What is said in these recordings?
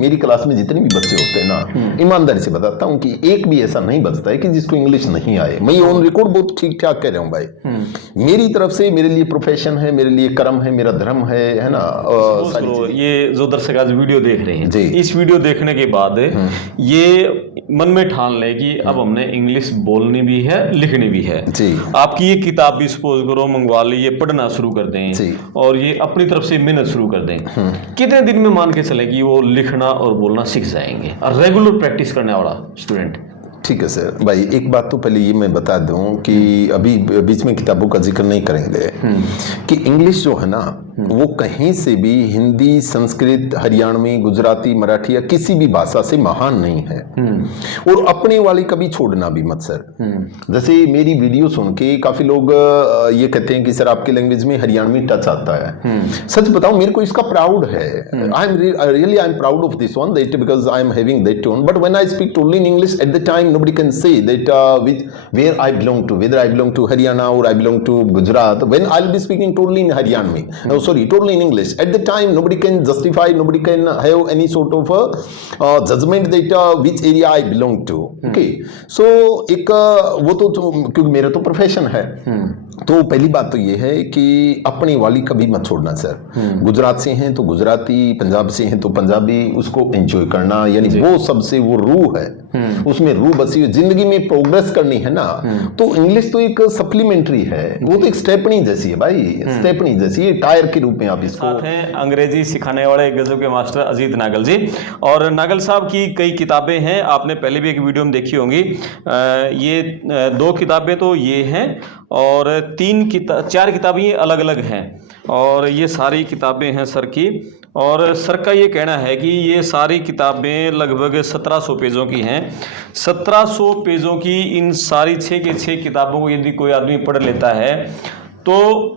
मेरी क्लास में जितने भी बच्चे होते हैं ना, ईमानदारी से बताता हूँ कि एक भी ऐसा नहीं बचता है कि जिसको इंग्लिश नहीं आए। मैं ऑन रिकॉर्ड बहुत ठीक ठाक कह रहा हूँ भाई। मेरी तरफ से मेरे लिए प्रोफेशन है, मेरे लिए कर्म है, मेरा धर्म है ना। ये जो दर्शक आज वीडियो देख रहे हैं, जी, इस वीडियो देखने के बाद ये मन में ठान ले कि अब हमने इंग्लिश बोलनी भी है, लिखनी भी है। जी। आपकी ये किताब भी सपोज करो मंगवा ली, ये पढ़ना शुरू कर दें और ये अपनी तरफ से मेहनत शुरू कर दें, कितने दिन में मान के चले कि वो लिखना और बोलना सीख जाएंगे और रेगुलर प्रैक्टिस करने वाला स्टूडेंट? ठीक है सर भाई, एक बात तो पहले ये मैं बता दूं कि अभी बीच में किताबों का जिक्र नहीं करेंगे कि इंग्लिश जो है ना वो कहीं से भी हिंदी, संस्कृत, हरियाणवी, गुजराती, मराठी या किसी भी भाषा से महान नहीं है। और अपने वाली कभी छोड़ना भी मत सर। जैसे मेरी वीडियो सुन के काफी लोग ये कहते हैं कि सर आपके लैंग्वेज में हरियाणवी टच आता है। सच बताऊं, मेरे को इसका प्राउड है। I am proud of this one that because I am having that tone, but when I speak only in English at the time nobody can say that where I belong to, whether I belong to Haryana or I belong to Gujarat. When I'll be speaking totally in Haryanvi, totally in English, at the time nobody can justify, nobody can have any sort of judgment that which area I belong to. Okay, so एक वो तो क्योंकि मेरा तो profession है, तो पहली बात तो ये है कि अपनी वाली कभी मत छोड़ना सर। गुजरात से हैं तो गुजराती, पंजाब से हैं तो पंजाबी, उसको एंजॉय करना, यानी वो सबसे वो रूह है, उसमें रूह बसी हुई। जिंदगी में प्रोग्रेस करनी है ना, तो इंग्लिश तो एक सप्लीमेंट्री है, वो तो एक स्टेपनी जैसी है भाई, स्टेपनी जैसी है, टायर के रूप में आप इसको। साथ हैं अंग्रेजी सिखाने वाले गजब के मास्टर अजीत नागल जी। और नागल साहब की कई किताबें हैं, आपने पहले भी एक वीडियो में देखी होंगी। ये 2 किताबें तो ये हैं और 4 किताबें ये अलग अलग हैं, और ये सारी किताबें हैं सर की। और सर का ये कहना है कि ये सारी किताबें लगभग 1700 पेजों की हैं। 1700 पेजों की इन सारी 6 के 6 किताबों को यदि कोई आदमी पढ़ लेता है तो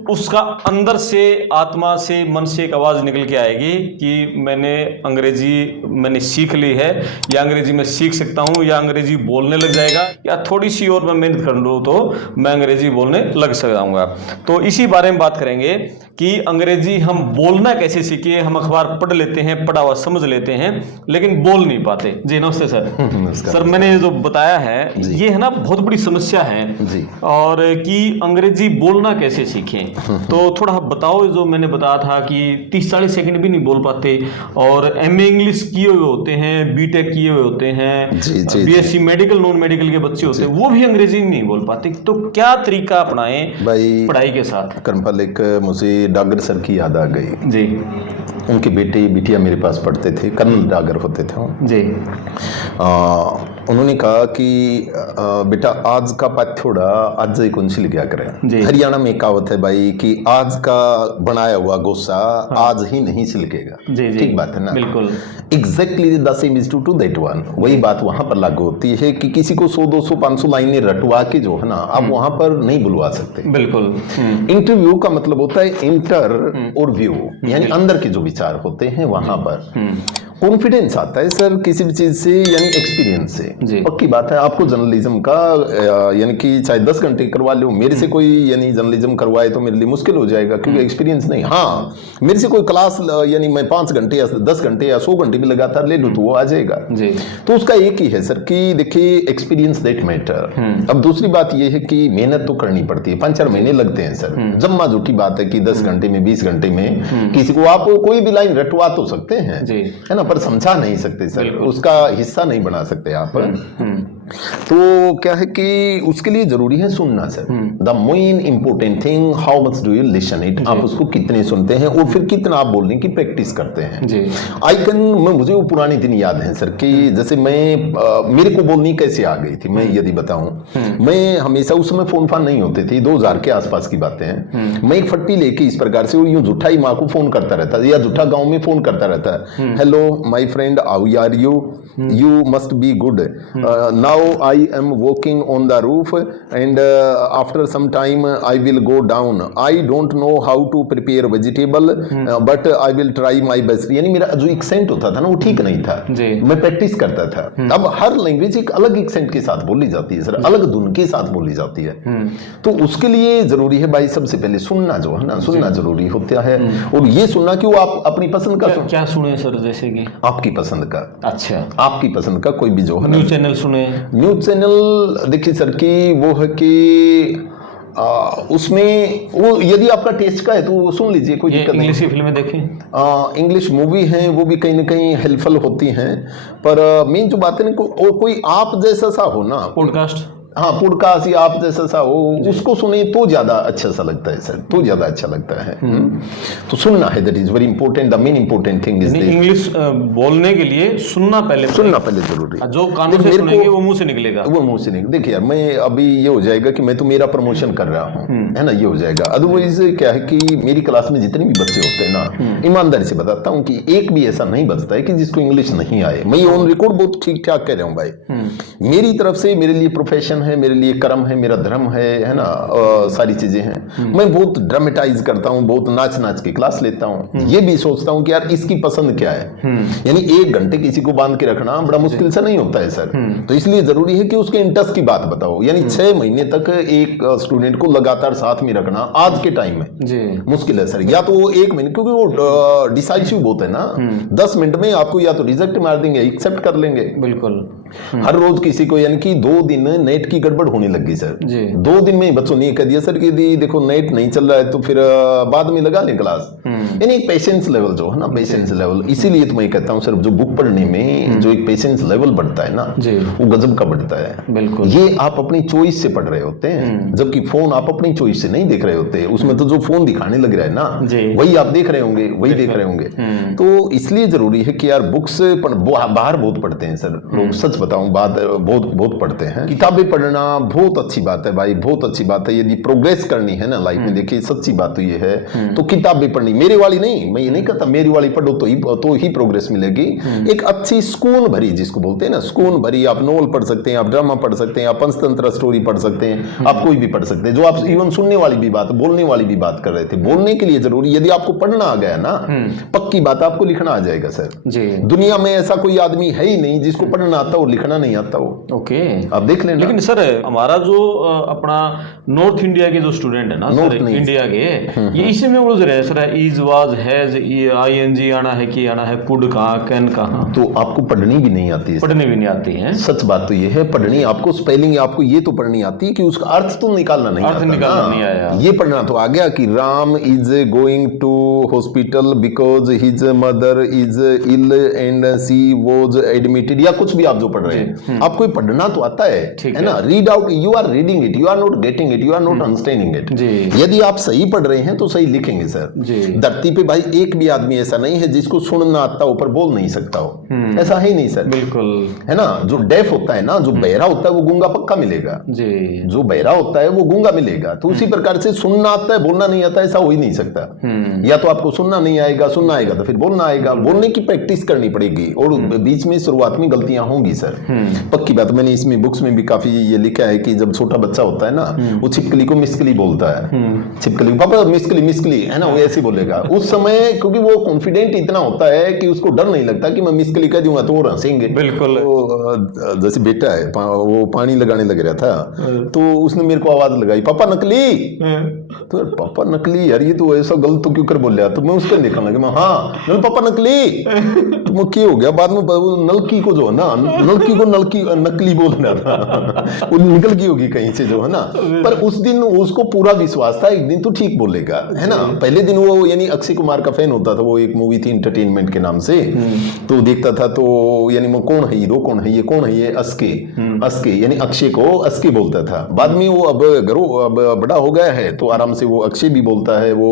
उसका अंदर से, आत्मा से, मन से एक आवाज़ निकल के आएगी कि मैंने सीख ली है, या अंग्रेजी में सीख सकता हूँ, या अंग्रेजी बोलने लग जाएगा, या थोड़ी सी और मैं मेहनत कर लूँ तो मैं अंग्रेजी बोलने लग जाऊँगा। तो इसी बारे में बात करेंगे कि अंग्रेजी हम बोलना कैसे सीखे। हम अखबार पढ़ लेते हैं, पढ़ा हुआ समझ लेते हैं, लेकिन बोल नहीं पाते। जी नमस्ते सर। सर मैंने जो बताया है ये है ना बहुत बड़ी समस्या है जी, और कि अंग्रेजी बोलना कैसे सीखें, तो थोड़ा बताओ। जो मैंने बताया था कि 30-40 सेकंड भी नहीं बोल पाते, और एमए इंग्लिश किए हुए होते हैं, बीटेक किए हुए होते हैं, बीएससी मेडिकल, नॉन मेडिकल के बच्चे होते हैं, वो भी अंग्रेजी नहीं बोल पाते। तो क्या तरीका अपनाएं भाई पढ़ाई के साथ? कर्मपाल, एक मुझे डागर सर की याद आ गई जी। उनके बेटे बिटिया मेरे पास पढ़ते थे, कर्नल डागर होते थे जी। उन्होंने कहा कि बेटा आज का पाथोड़ा आज ही कौन सी लिखा करें। हरियाणा में कहावत है भाई कि आज का बनाया हुआ गोसा आज ही नहीं सिलकेगा। ठीक बात है ना, बिल्कुल exactly the same is to that one. वही बात वहां पर लागू होती है कि किसी को 100, 200, 500 लाइनें रटवा के जो है ना आप वहां पर नहीं बुलवा सकते। बिल्कुल। इंटरव्यू का मतलब होता है इंटर और व्यू, यानी अंदर के जो विचार होते हैं वहां पर कॉन्फिडेंस आता है सर किसी भी चीज से, यानी एक्सपीरियंस से। पक्की बात है, आपको जर्नलिज्म का यानी कि चाहे 10 घंटे करवा लो, मेरे से कोई यानी जर्नलिज्म करवाए तो मेरे लिए मुश्किल हो जाएगा क्योंकि एक्सपीरियंस नहीं। हाँ, मेरे से कोई क्लास यानी मैं 5 घंटे या 10 घंटे या 100 घंटे भी लगातार ले लूँ तो वो आ जाएगा जी। तो उसका एक ही है सर कि देखिए एक्सपीरियंस दैट मैटर। अब दूसरी बात ये है कि मेहनत तो करनी पड़ती है, 5-4 महीने लगते हैं सर। जम्मा झूठी बात है कि 10 घंटे में, 20 घंटे में किसी को आप कोई भी लाइन रटवा तो सकते हैं, है ना, पर समझा नहीं सकते सर, उसका हिस्सा नहीं बना सकते आप। तो क्या है कि उसके लिए जरूरी है सुनना sir. The main important thing, how much do you listen it, आप उसको कितने सुनते हैं और फिर कितना आप बोलने की प्रैक्टिस करते हैं जी। मुझे वो पुराने दिन याद हैं सर कि जैसे मेरे को बोलनी कैसे आ गई थी, मैं यदि बताऊं, मैं हमेशा उस समय फोन फान नहीं होते थे, 2000 के आसपास की बातें हैं। मैं एक फट्टी लेके इस प्रकार से यूं झूठा ही माँ को फोन करता रहता या झूठा गाँव में फोन करता रहता है, hello my friend, how are you, you must be good, now now I am walking on the roof and after some time I will go down, I don't know how to prepare vegetable but I will try my best. यानी मेरा जो accent होता था ना वो ठीक नहीं था, मैं प्रैक्टिस करता था। अब हर लैंग्वेज एक अलग एक्सेंट के साथ बोली जाती है सर, अलग धुन के साथ बोली जाती है, तो उसके लिए जरूरी है भाई सबसे पहले सुनना जो है ना, सुनना जरूरी होता है। और ये सुनना कि वो आप अपनी पसंद का क्या सुने सर, जैसे कि आपकी पसंद का, अच्छा आपकी पसंद का कोई भी जो है न्यूज चैनल सुने। न्यूज चैनल देखिए सर की वो है कि उसमें वो यदि आपका टेस्ट का है तो वो सुन लीजिए, कोई दिक्कत नहीं। इंग्लिश की फिल्में देखें, इंग्लिश मूवी हैं वो भी कहीं ना कहीं हेल्पफुल होती हैं, पर मेन जो बात है ना कोई आप जैसा सा हो ना, पॉडकास्ट, हाँ पॉडकास्ट या आप जैसा सा हो उसको सुने तो ज्यादा अच्छा सा लगता है सर, तो ज्यादा अच्छा लगता है। तो सुनना है, that is very important, the main important thing is English बोलने के लिए सुनना पहले जरूरी है। जो कानों से सुनेंगे वो मुंह से निकलेगा, वो मुंह से निकलेगा। देखिए यार मैं अभी ये हो जाएगा कि मैं तो मेरा प्रमोशन कर रहा हूँ, है ना, ये हो जाएगा। अदरवाइज क्या है कि मेरी क्लास में जितने भी बच्चे होते हैं ना, ईमानदारी से बताता हूँ कि एक भी ऐसा नहीं बचता है कि जिसको इंग्लिश नहीं आए। मैं ऑन रिकॉर्ड बहुत ठीक ठाक कह रहा हूँ भाई, मेरी तरफ से मेरे लिए प्रोफेशन है, मेरे लिए कर्म है, मेरा धर्म है ना, सारी चीजें हैं। मैं बहुत ड्रामेटाइज करता हूँ, बहुत नाच नाच के क्लास लेता हूँ, ये भी सोचता हूँ कि यार इसकी पसंद क्या है। यानी 1 घंटे किसी को बांध के रखना बड़ा मुश्किल से नहीं होता है सर, तो इसलिए जरूरी है कि उसके इंटरेस्ट की बात बताओ। यानी 6 महीने तक एक स्टूडेंट को लगातार साथ में रखना आज के टाइम में मुश्किल है सर। या तो वो 1 महीने, क्योंकि वो डिसाइसिव बहुत है ना, 10 मिनट में आपको या तो रिजेक्ट मार देंगे, एक्सेप्ट कर लेंगे। बिल्कुल हर रोज किसी को, यानी कि 2 दिन नेट की गड़बड़ होने लगी सर, 2 दिन में बच्चों ने कह दिया सर कि यदि देखो नेट नहीं चल रहा है तो फिर बाद में लगा लें क्लास। यानी एक पेशेंस लेवल जो है ना, पेशेंस लेवल, इसीलिए तो मैं कहता हूँ सर जो बुक पढ़ने में जो एक पेशेंस लेवल बढ़ता है ना वो गजब का बढ़ता है। बिल्कुल, ये आप अपनी चॉइस से पढ़ रहे होते हैं, जबकि फोन आप अपनी चॉइस से नहीं देख रहे होते, उसमें तो जो फोन दिखाने लग रहा है ना वही आप देख रहे होंगे, वही देख रहे होंगे। तो इसलिए जरूरी है कि यार बुक्स बाहर बहुत पढ़ते हैं सर लोग, सच बताऊं बात, बहुत पढ़ते हैं। किताबें पढ़ना बहुत अच्छी बात है भाई, बहुत अच्छी बात है। यदि प्रोग्रेस करनी है ना लाइफ में, देखिए सच्ची बात तो ये है, तो किताबें पढ़नी, मेरी वाली नहीं, मैं ये नहीं कहता मेरी वाली पढ़ो तो ही प्रोग्रेस मिलेगी। एक अच्छी सुकून भरी, जिसको बोलते हैं ना सुकून भरी, आप नॉवल पढ़ सकते हैं, आप ड्रामा पढ़ सकते हैं, आप पंचतंत्र स्टोरी पढ़ सकते हैं, आप कोई भी पढ़ सकते हैं। जो आप इवन सुनने वाली भी बात, बोलने वाली भी बात कर रहे थे, बोलने के लिए जरूरी, यदि आपको पढ़ना आ गया ना, पक्की बात आपको लिखना आ जाएगा सर जी। दुनिया में ऐसा कोई आदमी है ही नहीं जिसको पढ़ना आता हो लिखना नहीं आता हो। ओके, आप देख लेना। लेकिन सर हमारा जो अपना नॉर्थ इंडिया के जो स्टूडेंट है ना सर, इंडिया के, ये इसी में उलझ रहे हैं sir, is was has ING आना है कि आना है, कुड कहाँ कैन कहाँ, तो आपको पढ़नी भी नहीं आती है, पढ़नी भी नहीं आती है। सच बात तो ये है, पढ़नी आपको स्पेलिंग आपको ये तो पढ़नी आती है कि उसका अर्थ तो निकालना नहीं आता, निकालना नहीं आया। ये पढ़ना तो आ गया कि Ram is going to hospital because his mother is ill and she was admitted, या कुछ भी आप जो पढ़ रहे हैं आपको पढ़ना तो आता है ना। Read out, you are reading it, you are not getting it, you are not understanding it. यदि आप सही पढ़ रहे हैं तो सही लिखेंगे सर। धरती पे भाई एक भी आदमी ऐसा नहीं है जिसको सुनना आता हो पर बोल नहीं सकता हो, ऐसा है नहीं सर। बिल्कुल, है ना। जो डेफ होता है ना, जो बहरा होता है वो गूंगा पक्का मिलेगा जी, जो बहरा होता है वो गूंगा मिलेगा। तो उसी प्रकार से सुनना आता है बोलना नहीं आता, ऐसा हो ही नहीं सकता। या तो आपको सुनना नहीं आएगा, सुनना आएगा तो फिर बोलना आएगा। बोलने की प्रैक्टिस करनी पड़ेगी और बीच में शुरुआत में गलतियां होंगी सर, पक्की बात। मैंने इसमें बुक्स में भी काफी ये लिखा है कि जब छोटा बच्चा होता है ना, वो छिपकली को मिस्कली बोलता है, छिपकली पापा मिस्कली मिस्कली, है ना, वो ऐसे बोलेगा उस समय, क्योंकि वो कॉन्फिडेंट इतना होता है कि उसको डर नहीं लगता कि मैं मिस्कली कह दूंगा तो वो हंसेंगे। बिल्कुल, जैसे बेटा है वो पानी लगाने लग रहा था तो उसने मेरे को आवाज लगाई, पापा नकली। तो पापा नकली, यार ये तो ऐसा गलत तो क्यों कर बोल रहा, तो मैं उसको देखने लगा, मैं हाँ पापा नकली। तो वो क्या हो गया, बाद में नलकी को जो है ना, नलकी को नकली बोल रहा था वो निकल गई होगी कहीं से जो है ना। पर उस दिन उसको पूरा विश्वास था एक दिन तो ठीक बोलेगा, है ना। पहले दिन वो यानी अक्षय कुमार का फैन होता था, वो एक मूवी थी एंटरटेनमेंट के नाम से, तो देखता था, तो यानी वो कौन है हीरो, कौन है ये अस्के यानी अक्षय को अस्के बोलता था। बाद में वो अब बड़ा हो गया है तो आराम से वो अक्षय भी बोलता है, वो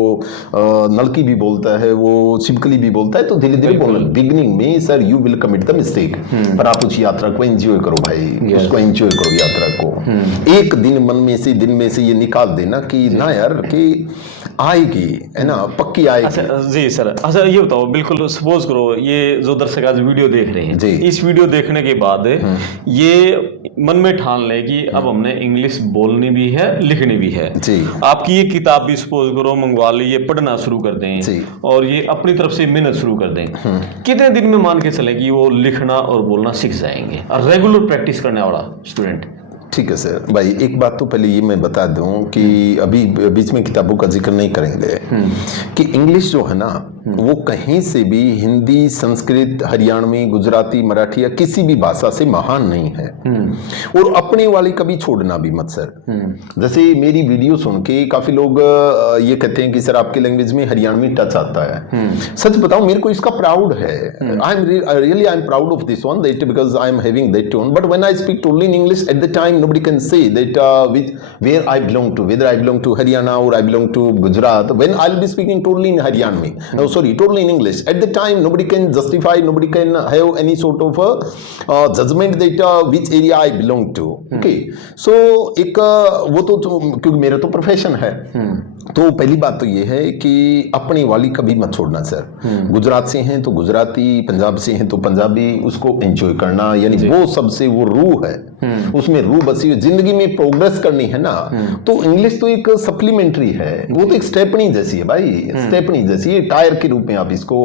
नलकी भी बोलता है, वो छिपकली भी बोलता है। तो धीरे धीरे बोलना, बिगिनिंग में sir you will commit the mistake, पर आप उस यात्रा को एंजॉय करो भाई, उसको एंजॉय करो यात्रा को। एक दिन मन में से, दिन में से ये निकाल देना कि ना यार कि आएगी, है ना, पक्की आएगी। अच्छा जी सर, अच्छा ये बताओ, बिल्कुल सपोज करो ये जो दर्शक आज वीडियो देख रहे हैं, इस वीडियो देखने के बाद ये मन में ठान ले कि अब हमने इंग्लिश बोलनी भी है, लिखनी भी है जी। आपकी ये किताब भी सपोज करो मंगवा ली, ये पढ़ना शुरू कर दें और ये अपनी तरफ से मेहनत शुरू कर दें, कितने दिन में मान के चले कि वो लिखना और बोलना सीख जाएंगे, और रेगुलर प्रैक्टिस करने वाला स्टूडेंट? ठीक है सर भाई, एक बात तो पहले ये मैं बता दूं कि अभी बीच में किताबों का जिक्र नहीं करेंगे कि इंग्लिश जो है ना वो कहीं से भी हिंदी, संस्कृत, हरियाणवी, गुजराती, मराठी या किसी भी भाषा से महान नहीं है। और अपने वाली कभी छोड़ना भी मत सर। जैसे मेरी वीडियो सुन के काफी लोग ये कहते हैं कि सर आपके लैंग्वेज में हरियाणवी टच आता है। सच बताऊं मेरे को इसका प्राउड है, I am proud of this one that because I am having that tone, but when I speak totally in English at the time nobody can say that where I belong to, whether I belong to Haryana or I belong to Gujarat, when I'll be speaking totally in Haryanvi, totally in English, at the time nobody can justify, nobody can have any sort of judgment that which area I belong to. Okay, so एक वो तो क्योंकि मेरा तो profession है, तो पहली बात तो ये है कि अपनी वाली कभी मत छोड़ना सर। गुजरात से हैं तो गुजराती, पंजाब से हैं तो पंजाबी, उसको एंजॉय करना, यानी वो सबसे वो रूह है, उसमें रूह बसी हुई। जिंदगी में प्रोग्रेस करनी है ना तो इंग्लिश तो एक सप्लीमेंट्री है, वो तो एक स्टेपनी जैसी है भाई, स्टेपनी जैसी है, टायर के रूप में आप इसको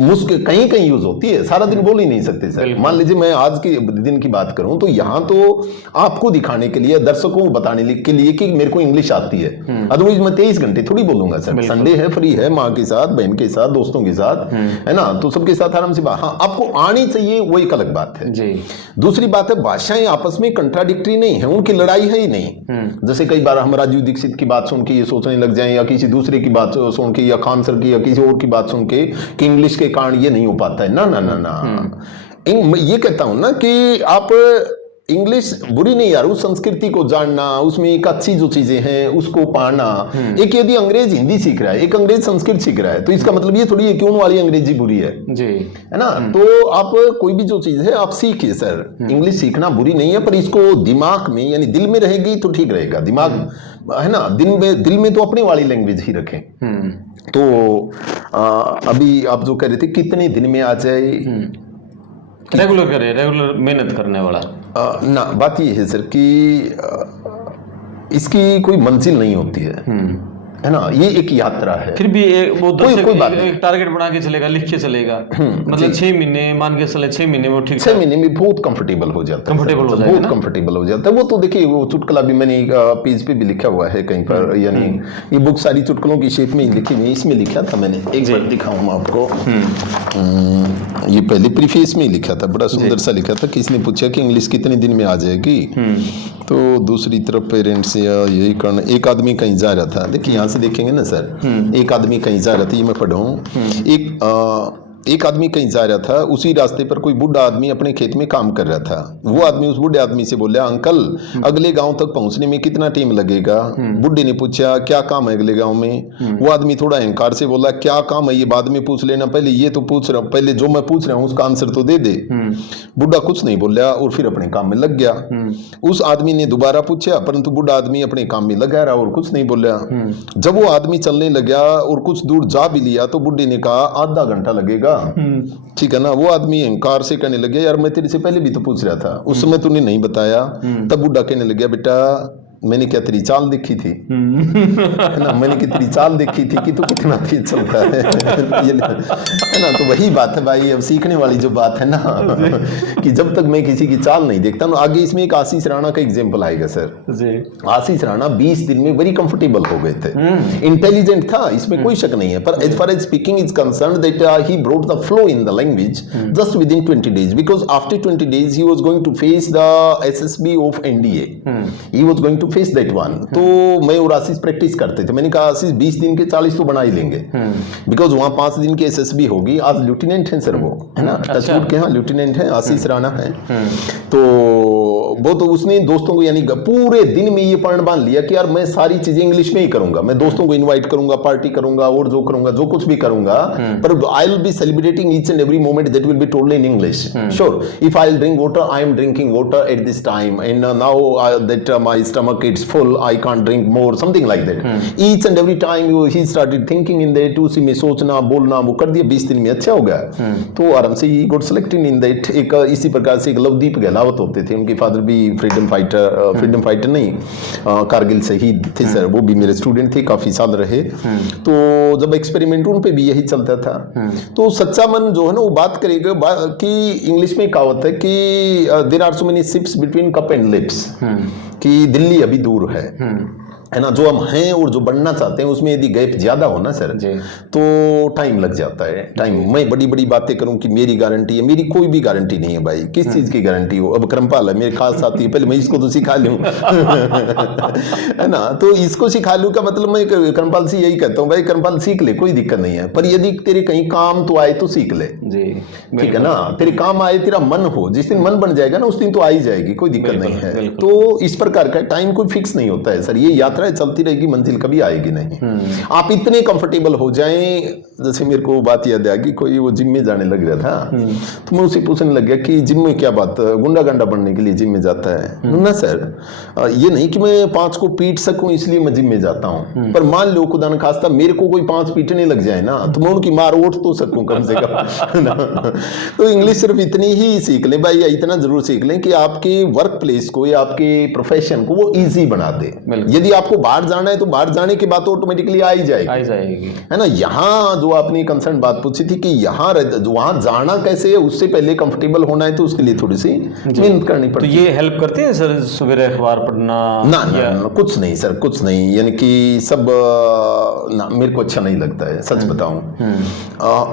मुश्किल कहीं कहीं यूज होती है, सारा दिन बोल ही नहीं सकते सर। मान लीजिए मैं आज के दिन की बात करूं तो यहाँ तो आपको दिखाने के लिए, दर्शकों को बताने के लिए कि मेरे को इंग्लिश आती है, अदरवाइज मैं 23 घंटे थोड़ी बोलूंगा सर। संडे है, फ्री है, माँ के साथ, बहन के साथ, दोस्तों के साथ, है ना, तो सबके साथ आराम से हाँ आपको आनी चाहिए, वो एक अलग बात है जी। दूसरी बात है भाषाएं आपस में कंट्राडिक्टरी नहीं है, उनकी लड़ाई है ही नहीं। जैसे कई बार हम राजीव दीक्षित की बात सुन के ये सोचने लग जाएं, या किसी दूसरे की बात सुन के, या खान सर की या किसी और की बात सुन के कि इंग्लिश के कारण ये नहीं हो पाता है। ना ना ना ना, मैं ये कहता हूं ना कि आप इंग्लिश बुरी नहीं यार, उस संस्कृति को जानना, उसमें एक अच्छी जो चीजें हैं उसको पाना। एक यदि अंग्रेज हिंदी सीख रहा है, एक अंग्रेज संस्कृत सीख रहा है, तो इसका मतलब ये थोड़ी है कि उन वाली अंग्रेजी बुरी है जी, है ना। तो आप कोई भी जो चीज है आप सीखिए सर, इंग्लिश सीखना बुरी नहीं है, पर इसको दिमाग में यानी दिल में रहेगी तो ठीक रहेगा। दिमाग है ना, दिल में तो अपनी वाली लैंग्वेज ही रखें। तो अभी आप जो कह रहे थे कितने दिन में आ जाए, रेगुलर करे, रेगुलर मेहनत करने वाला ना, बात ये है सर कि इसकी कोई मंजिल नहीं होती है ना, ये एक यात्रा है। फिर भी वो कोई बात एक टारगेट बना के चलेगा, लिख के चलेगा, मतलब 6 महीने मान के चले, 6 महीने में ठीक, 6 महीने में बहुत कंफर्टेबल हो जाता है, बहुत कंफर्टेबल हो जाता है। वो तो देखिए वो चुटकुला भी मैंने पेज पे भी लिखा हुआ है कहीं पर, यानी ये बुक सारी चुटकुलों की शेप में लिखी हुई, इसमें लिखा था मैंने, एक बार दिखाऊं मैं आपको। ये पहले प्रीफेस में ही लिखा था, बड़ा सुंदर सा लिखा था कि इसने पूछा कि इंग्लिश कितने दिन में आ जाएगी, तो दूसरी तरफ पेरेंट्स या यही करना, एक आदमी कहीं जा रहा था, देखिए यहाँ से देखेंगे ना सर, एक आदमी कहीं जा रहा था, ये मैं पढ़ूं, एक आदमी कहीं जा रहा था, उसी रास्ते पर कोई बूढ़ा आदमी अपने खेत में काम कर रहा था। वो आदमी उस बूढ़े आदमी से बोला, अंकल अगले गांव तक पहुंचने में कितना टाइम लगेगा? बूढ़े ने पूछा, क्या काम है अगले गांव में? वो आदमी थोड़ा अहंकार से बोला, क्या काम है ये बाद में पूछ लेना, पहले ये तो पूछ रहा हूं, पहले जो मैं पूछ रहा हूं उसका आंसर तो दे दे। बूढ़ा कुछ नहीं बोला और फिर अपने काम में लग गया। उस आदमी ने दोबारा पूछा, परंतु बूढ़ा आदमी अपने काम में लगा रहा और कुछ नहीं बोला। जब वो आदमी चलने लगा और कुछ दूर जा भी लिया तो बूढ़े ने कहा, आधा घंटा लगेगा। ठीक है ना। वो आदमी अहंकार से कहने लग गया, यार मैं तेरे से पहले भी तो पूछ रहा था, उस समय तूने नहीं बताया। तब बुढ़ा कहने लग गया, बेटा मैंने क्या तेरी चाल देखी थी, है ना, मैंने क्या तेरी चाल देखी थी कि तू कितना तेज चलता है, है ना। तो वही बात है भाई, अब सीखने वाली जो बात है ना कि जब तक मैं किसी की चाल नहीं देखता ना। आगे इसमें एक आशीष राणा का एग्जाम्पल आएगा सर। आशीष राणा 20 दिन में वेरी कंफर्टेबल हो गए थे, इंटेलिजेंट था, इसमें कोई शक नहीं है, पर as far as speaking is concern that he brought the flow in the language just within 20 days, because after 20 days he was going to face the SSB of NDA, he was going to face that one. तो मैं और आशीष practice करते थे, मैंने कहा आशीष 20 दिन के 40 तो बना ही लेंगे, बिकॉज वहां 5 दिन की एसएसबी होगी। आज लेफ्टिनेंट है सर वो, है ना, टचवुड के यहाँ लेफ्टिनेंट है, आशीष राणा है। तो वो तो उसने दोस्तों को यानी पूरे दिन में ये प्रण बांध लिया कि यार मैं सारी चीजें इंग्लिश में ही करूंगा, मैं दोस्तों को इनवाइट करूंगा, पार्टी करूंगा और जो करूंगा, जो कुछ भी करूंगा, पर I will be celebrating each and every moment that will be told in English. Sure, if I will drink water, I am drinking water at this time, and now that my stomach it's full, I can't drink more, something like that. Each and every time he started thinking in that, उसी में सोचना बोलना वो कर दिया. 20 दिन में अच्छा हो गया. तो आराम से he got selected in that. एक इसी प्रकार से एक लवदीप गहलावत होते थे, उनके फादर भी फ्रीडम फाइटर नहीं, कारगिल से ही थे सर, वो भी मेरे स्टूडेंट थे, काफी साल रहे. तो जब एक्सपेरिमेंट उन पे भी यही चलता था. तो सच्चा मन जो है ना वो बात करेगा कि इंग्लिश में कहावत है कि there are so many ships between cup and lips, कि दिल्ली अभी दूर है ना. जो हम हैं और जो बनना चाहते हैं उसमें यदि गैप ज्यादा हो ना सर तो टाइम लग जाता है. टाइम, मैं बड़ी बड़ी बातें करूं कि मेरी गारंटी है, मेरी कोई भी गारंटी नहीं है भाई. किस चीज की गारंटी हो? अब क्रमपाल है मेरे खास साथी है, पहले मैं इसको तो सिखा लूं है ना. तो इसको सिखा लूं का मतलब मैं क्रमपाल से यही कहता हूं भाई क्रमपाल सीख ले, कोई दिक्कत नहीं है, पर यदि तेरे कहीं काम तो आए तो सीख ले. ठीक है ना, तेरे काम आए, तेरा मन हो, जिस दिन मन बन जाएगा ना उस दिन तो आ ही जाएगी, कोई दिक्कत नहीं है. तो इस प्रकार का टाइम कोई फिक्स नहीं होता है सर, ये यात्रा चलती रहेगी, मंजिल कभी आएगी नहीं. आप इतने कंफर्टेबल हो जाएं. जैसे मेरे को बात याद आ गई, कोई वो जिम में जाने लग रहा था, तो मैं उसे पूछने लग गया कि जिम में क्या बात, गुंडा गंडा बनने के लिए जिम में जाता है? ना सर, ये नहीं कि मैं 5 को पीट सकूं इसलिए मैं जिम में जाता हूं, पर मान लो खुदा न खास्ता मेरे को कोई 5 पीटने लग जाए ना तो मैं उनकी मार ओठ तो सकूं कम से कम. तो इंग्लिश सिर्फ इतनी ही सीख लें भाई, या इतना जरूर सीख लें कि आपके वर्क प्लेस को या आपके प्रोफेशन को वो ईजी बना दे. यदि आपको बाहर जाना है तो बाहर जाने के बाद ऑटोमेटिकली आ ही जाएगी, है ना. यहाँ जो आपने कंसर्न बात पूछी थी कि यहाँ वहां जाना कैसे है, उससे पहले कंफर्टेबल होना है, तो उसके लिए थोड़ी सी मेहनत करनी पड़ती है. तो ये हेल्प करते हैं सर सवेरे अखबार पढ़ना? ना, कुछ नहीं सर, कुछ नहीं. यानी कि सब ना, मेरे को अच्छा नहीं लगता है सच बताऊं.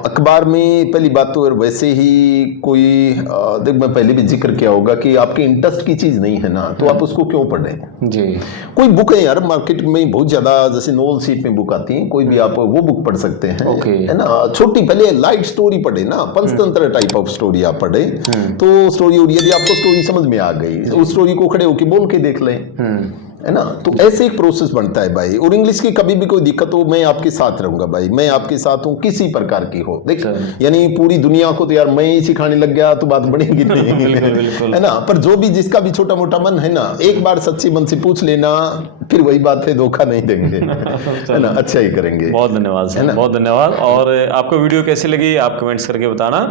अखबार में पहली बात तो वैसे ही कोई देख, मैं पहले भी जिक्र किया होगा कि आपके इंटरेस्ट की चीज नहीं है ना तो आप उसको क्यों पढ़ें जी. कोई बुक है यार मार्केट में बहुत ज्यादा, जैसे नोवेल शीट में बुक आती है, कोई भी आप वो बुक पढ़ सकते हैं. है ना, छोटी पहले लाइट स्टोरी पढ़े ना, पंचतंत्र टाइप ऑफ स्टोरी आप पढ़े तो स्टोरी, और यदि आपको स्टोरी समझ में आ गई उस स्टोरी को खड़े होकर बोल के देख लें, है ना. तो ऐसे एक प्रोसेस बनता है भाई. और इंग्लिश की कभी भी कोई दिक्कत हो मैं आपके साथ रहूंगा भाई, मैं आपके साथ हूं किसी प्रकार की हो. देख यानी पूरी दुनिया को तो यार मैं ही सिखाने लग गया तो बात बढ़ेगी नहीं है ना. पर जो भी जिसका भी छोटा मोटा मन है ना, एक बार सच्चे मन से पूछ लेना, फिर वही बात है, धोखा नहीं देंगे है ना, अच्छा ही करेंगे. बहुत धन्यवाद सर, बहुत धन्यवाद. और आपको वीडियो कैसी लगी आप कमेंट्स करके बताना,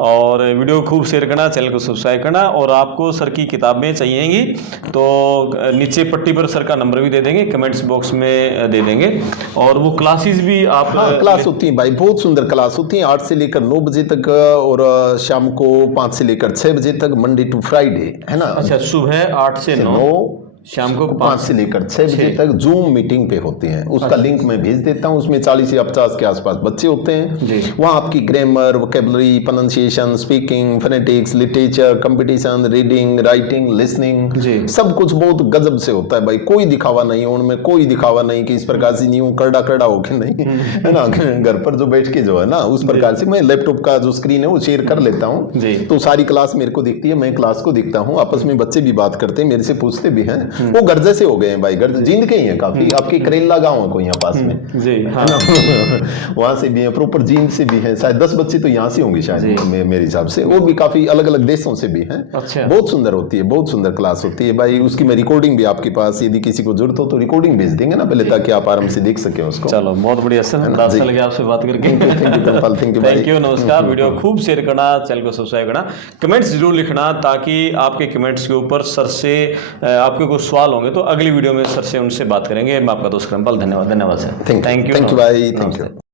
और वीडियो खूब शेयर करना, चैनल को सब्सक्राइब करना. और आपको सर की किताबें चाहिएंगी तो नीचे पट्टी पर सर का नंबर भी दे देंगे, कमेंट्स बॉक्स में दे देंगे. और वो क्लासेस भी आप क्लास होती है भाई, बहुत सुंदर क्लास होती है, 8 से लेकर 9 बजे तक और शाम को 5 से लेकर 6 बजे तक, मंडे टू फ्राइडे, है ना. अच्छा, सुबह 8 से 9, शाम को 5 से लेकर 6 बजे तक जूम मीटिंग पे होते हैं. उसका लिंक मैं भेज देता हूं. उसमें 40 या 50 के आसपास बच्चे होते हैं. वहां आपकी grammar, vocabulary, pronunciation, speaking, phonetics, literature, competition, reading, writing, listening, सब कुछ बहुत गजब से होता है भाई. कोई दिखावा नहीं है उनमें, कोई दिखावा नहीं कि इस प्रकार से नहीं हूं करड़ा करड़ा होके नहीं है ना. घर पर जो बैठ के जो है ना उस प्रकार से मैं लैपटॉप का जो स्क्रीन है वो शेयर कर लेता हूँ, तो सारी क्लास मेरे को दिखती है, मैं क्लास को दिखता हूँ. आपस में बच्चे भी बात करते हैं, मेरे से पूछते भी हैं. वो गर्जे से हो गए हैं भाई, गर्ज जींद के ही हैं काफी. आपके करेला गांव है कोई यहाँ पास में जी, हाँ. वहां से भी है, प्रॉपर जींद से भी हैं, शायद 10 बच्चे तो यहाँ से होंगे शायद मेरे हिसाब से. वो भी काफी अलग अलग देशों से भी हैं. अच्छा. बहुत सुंदर होती है, बहुत सुंदर क्लास होती है भाई. उसकी मैं रिकॉर्डिंग भी आपके पास, यदि किसी को जरूरत हो तो रिकॉर्डिंग भेज देंगे ना पहले, ताकि आप आराम से देख सके उसको. चलो, बहुत बढ़िया सर, अच्छा लगा आपसे बात करके. थैंक यू, नमस्कार. वीडियो खूब शेयर करना, चैनल को सब्सक्राइब करना, कमेंट्स जरूर लिखना, ताकि आपके कमेंट्स के ऊपर सर से आपके कुछ सवाल होंगे तो अगली वीडियो में सर से उनसे बात करेंगे. मैं आपका दोस्त क्रमपाल. धन्यवाद सर. थैंक यू भाई, थैंक यू.